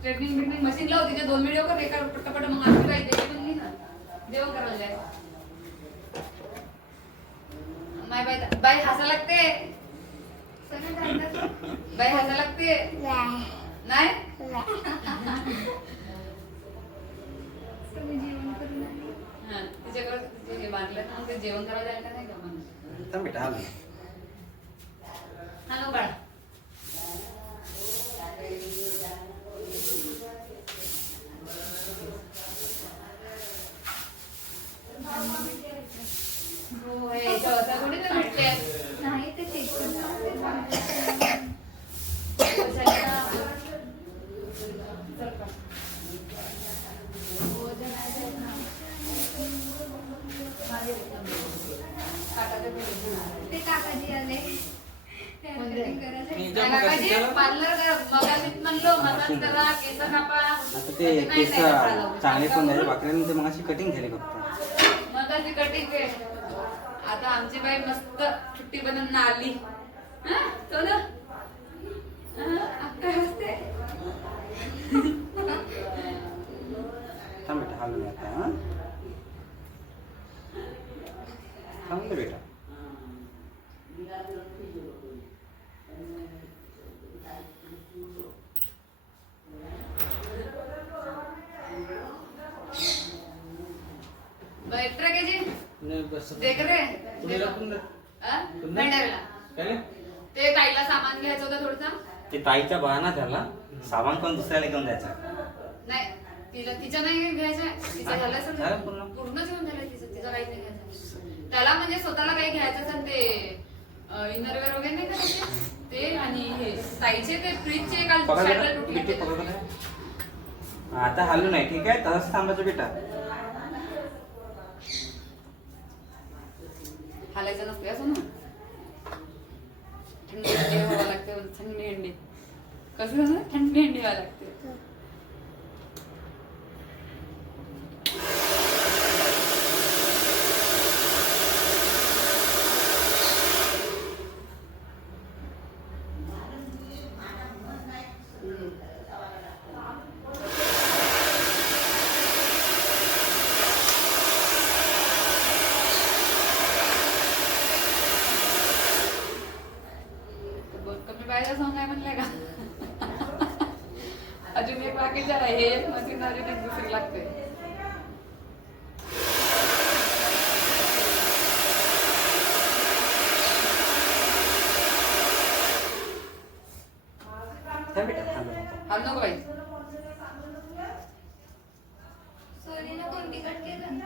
Straightening machine लाव, तिचे 2 video कर, एका पटपट मग आम्ही काही दे पण नाही ना, जेवण करायला जाय. माय बाई हसा लागते, बाई हसा लागते नाही. तिच्याकडे हे बांधलं मग ते जेवण करायला जायला नाही का म्हणून बेटा हॅलो बाळा. हो हे चौथा कोणी तर भेटते नाही ते चेक ते काकाजी आले ते केस चांगले पण झाले भाकऱ्याने, ते मग कटिंग झाली फक्त मगाची कटिंग आहे. आता आमची बाई मस्त छुट्टी बनवून आली. सोनू काय हसते. थांब बेटा हालू आता. थांब बेटा. बैठा के जी देख रे ते ताईला सामान घ्यायचं होतं थोडंसं. ते ताईचा बहाणा झाला, सामान कोण दुसऱ्याला घेऊन द्यायचा. नाही तिच्या नाही घ्यायचं, तिचं झालं असेल झालं पूर्ण. पूर्णच घेऊन झालं तिचं काही नाही घ्यायचं. त्याला म्हणजे स्वतःला काही घ्यायचं असेल ते इनरवेअर वगैरे नाही का ते, आणि हे ताईचे ते फ्रीजचे काल शटर तुटले. आता हालू नाही, ठीक आहे, तसंच थांबायचं बेटा. हालायचं नसते असं ना. थंडी हंडी व्हावं लागते, थंडी हंडी कसं थंडी हंडी व्हावं लागते. बायला सॉंग आहे म्हणलंय का. अजून एक बाकी जरा हे एक मशीन अजून एक दुसरी लागते. हाल नको बाई. सोनीनं कोणती कट केलं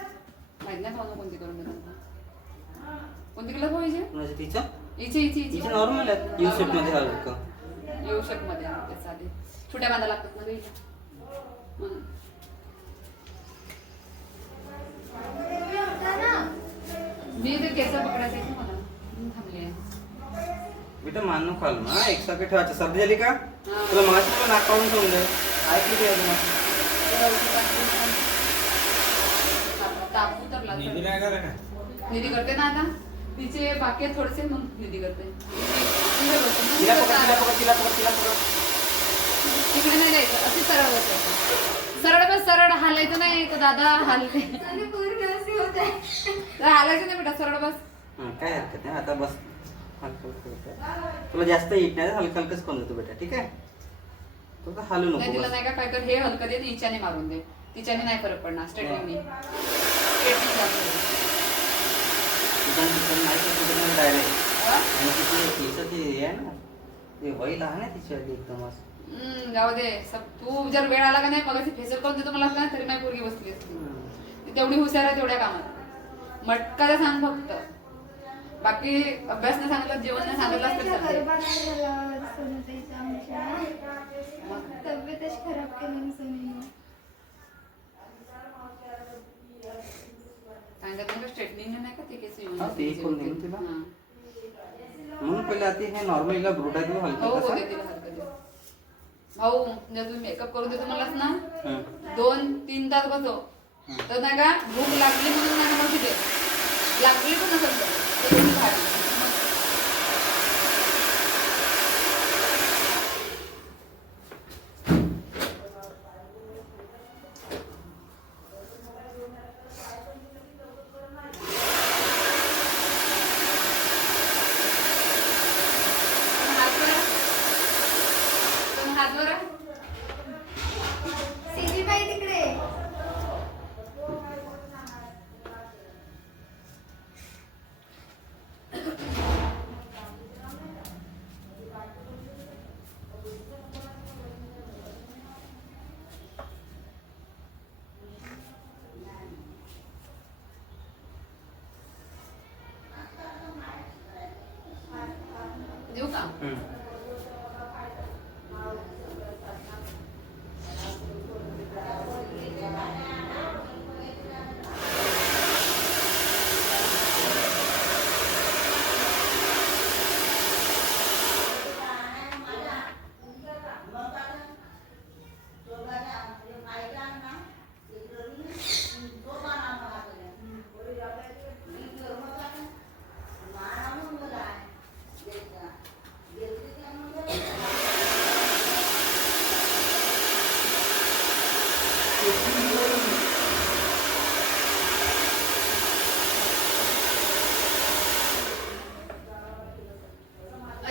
माहित नाही भाऊ कोणती करून देतात. कोणती केलं पाहिजे तिचं इथे इथे इथे तिचं नॉर्मल आहे, यू शेप मध्ये हलू का येऊ शक मध्ये त्याच्या आधी छोट्या बांधा लागतात ना गं. मी ते केस पकडायचे मला थांबले. बेटा मान नको खाल ना, एक सारखं ठेवायचं. सर्दी झाली का तुला माशी पण नाक काढून ठेवून दे. ऐकली ते अजून ताप उतरला निधी करते ना आता तिचे बाकी थोडेसे मग निधी करते. तिला पकड तिला पकड तिला पकड तिला पकड. तिकडे नाही जायचं, असे सरळ होत. सरळ बस, सरळ हालायचं नाही तर दादा हालते. हालायचं नाही बेटा, सरळ बस. काय हरकत नाही, आता बस. तुला जास्त हिट नाही, हलकं हलकंच करून देतो बेटा, ठीक आहे. फक्त हालू नको. तिला नाही का काय कर, हे हलकं दे, हिच्याने मारून दे. तिच्याने नाही फरक पडणार. स्ट्रेटनिंग जाऊ दे. तू जर वेळ आला का नाही मग फेसर करून देतो मला ना, तरी माझी पोरगी बसली असती. तेवढी हुशार आहे तेवढ्या कामात. मटका सांग फक्त, बाकी अभ्यास नाही सांगितलं, जेवण नाही सांगितलं तब्येतच खराब केली सोनीने. स्ट्रेटनिंग नाही का ते केस म्हणून पहिले आधी हे नॉर्मल ब्रोडा देऊ हलकं. भाऊ जर तुम्ही मेकअप करून देतो मलाच ना 2-3 तास बसव तर नाही का भूक लागली म्हणून नाही मग तिथे लागली पण नसेल हम्म.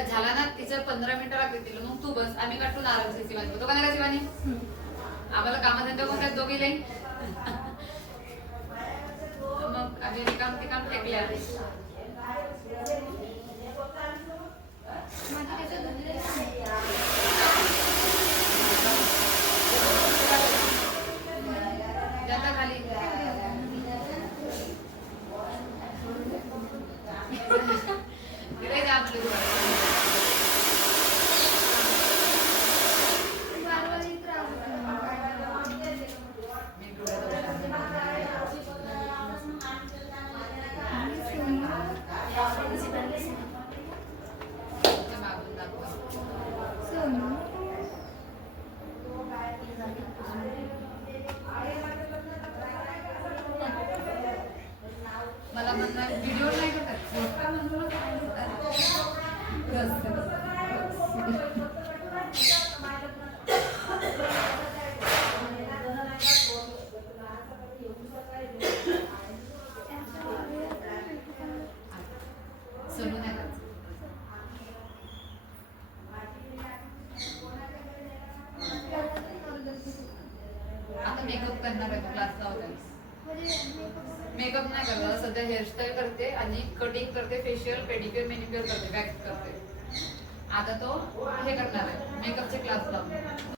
झाला ना तिचं 15 मिनिटं लागतील मग तू बस आम्ही काढून आरामशीर शिवानी होतो का नाही का शिवानी आम्हाला कामाधंदा कोण काय दोघीले मग आम्ही रिकाम टिकाम टेकल्या माझी त्याचं दुधले नाही. जाता खाली तिथे जा आपलं वारंवारी त्रास होतो. मी डोळ्यात आणि सोनू मागून दाखवा सोनू मला म्हणणार व्हिडिओ नाही करतात फोटो म्हणून सोनू नाही करत. आता मेकअप करणार आहे क्लास लावते मेकअप नाही करत सध्या हेअरस्टाईल करते आणि कटिंग करते फेशियल पेडिक्युअर मेनिक्युअर करते वॅक्स करते आता तो हे करणार आहे मेकअपचे क्लास लावून